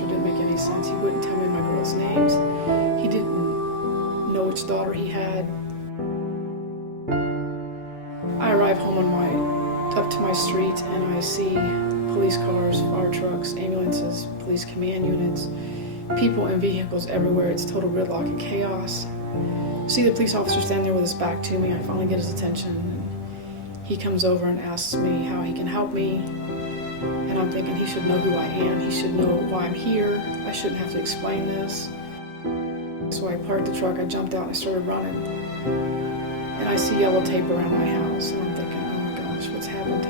answer didn't make any sense. He wouldn't tell me my girls' names. He didn't know which daughter he had. I arrive home up to my street, and I see police cars, fire trucks, ambulances, police command units, people and vehicles everywhere. It's total gridlock and chaos. See the police officer standing there with his back to me. I finally get his attention. He comes over and asks me how he can help me. And I'm thinking he should know who I am. He should know why I'm here. I shouldn't have to explain this. So I parked the truck, I jumped out and I started running. And I see yellow tape around my house. And I'm thinking, oh my gosh, what's happened?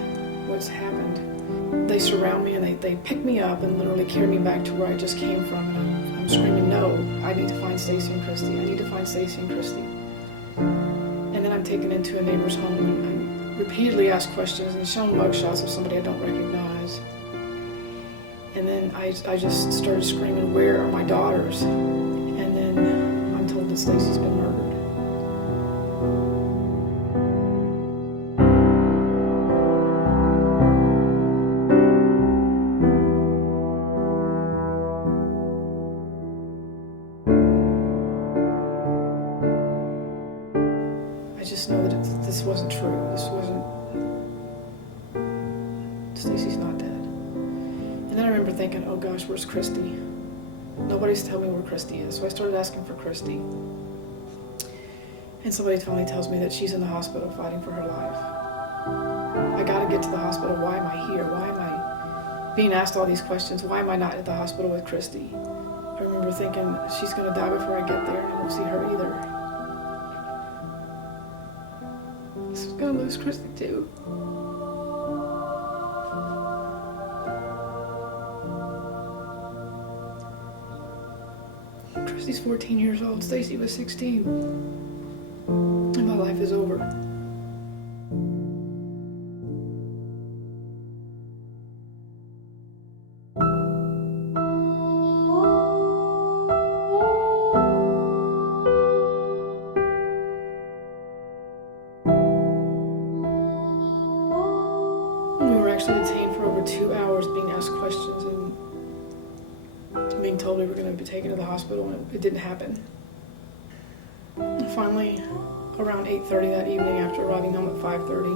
What's happened? They surround me and they pick me up and literally carry me back to where I just came from. And I'm screaming, no, I need to find S.T.A.C.I and Kristie. I need to find S.T.A.C.I and Kristie. And then I'm taken into a neighbor's home and I'm repeatedly asked questions and shown mugshots of somebody I don't recognize. And then I just started screaming, where are my daughters? And then I'm told that S.T.A.C.I's been murdered. I just know that this wasn't true. S.T.A.C.I's not dead. And then I remember thinking, oh gosh, where's Kristie? Nobody's telling me where Kristie is. So I started asking for Kristie. And somebody finally tells me that she's in the hospital fighting for her life. I gotta get to the hospital. Why am I here? Why am I being asked all these questions? Why am I not at the hospital with Kristie? I remember thinking, she's gonna die before I get there and I won't see her either. I was gonna lose Kristie too. Kristie's 14 years old, S.T.A.C.I was 16. And my life is over. We were actually detained for over 2 hours being asked questions and being told we were going to be taken to the hospital, and it didn't happen. And finally, around 8:30 that evening, after arriving home at 5:30,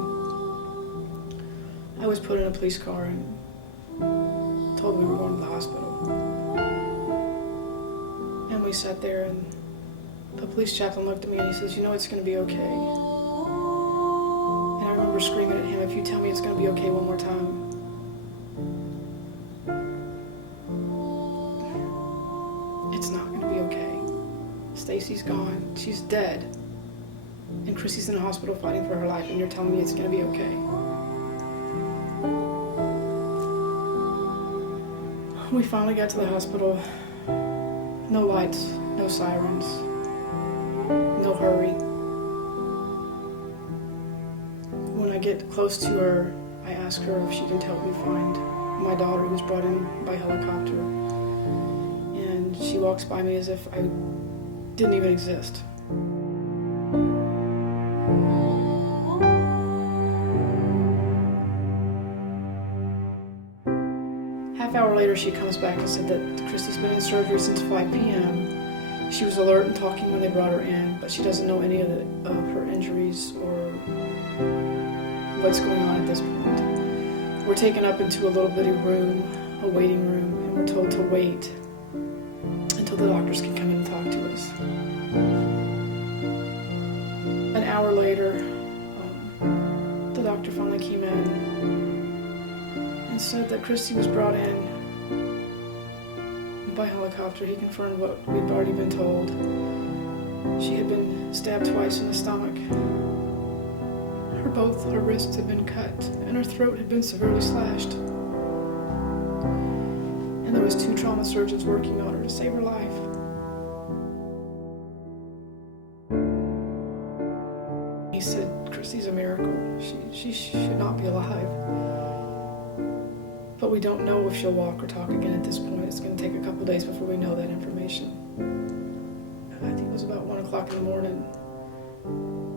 I was put in a police car and told we were going to the hospital. And we sat there, and the police chaplain looked at me and he says, you know, it's going to be okay. And I remember screaming at him, if you tell me it's going to be okay one more time, it's not going to be okay. S.T.A.C.I's gone. She's dead. And Kristie's in the hospital fighting for her life, and you're telling me it's going to be okay. We finally got to the hospital. No lights, no sirens, no hurry. When I get close to her, I ask her if she can help me find my daughter who was brought in by helicopter. She walks by me as if I didn't even exist. Half hour later, she comes back and said that Kristie's been in surgery since 5 p.m. She was alert and talking when they brought her in, but she doesn't know any of her injuries or what's going on at this point. We're taken up into a little bitty room, a waiting room, and we're told to wait until the doctors can come in and talk to us. An hour later, the doctor finally came in and said that Kristie was brought in by helicopter. He confirmed what we'd already been told. She had been stabbed twice in the stomach. Both her wrists had been cut and her throat had been severely slashed. And there was 2 trauma surgeons working on her to save her life. He said, Kristie's a miracle. She should not be alive. But we don't know if she'll walk or talk again at this point. It's going to take a couple days before we know that information. I think it was about 1 o'clock in the morning.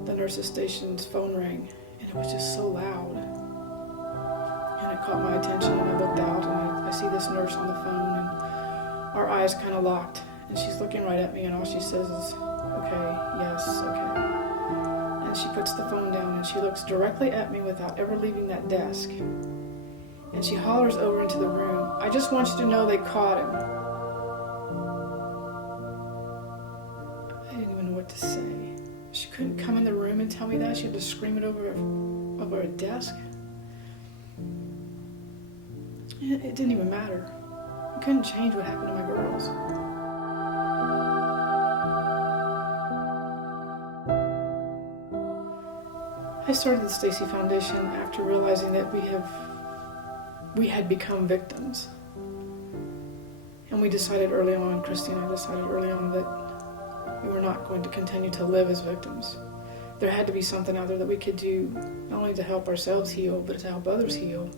The nurse's station's phone rang, and it was just so loud. And it caught my attention, and I looked out, and I see this nurse on the phone, and our eyes kind of locked, and she's looking right at me, and all she says is, "Okay, yes, okay." And she puts the phone down, and she looks directly at me without ever leaving that desk. And she hollers over into the room, "I just want you to know they caught him." I didn't even know what to say. She couldn't come in the room and tell me that. She had to scream it over a desk. It didn't even matter. I couldn't change what happened to my girls. I started the S.T.A.C.I.E Foundation after realizing that we had become victims. And we decided early on, Kristie and I decided early on, that we were not going to continue to live as victims. There had to be something out there that we could do, not only to help ourselves heal, but to help others heal.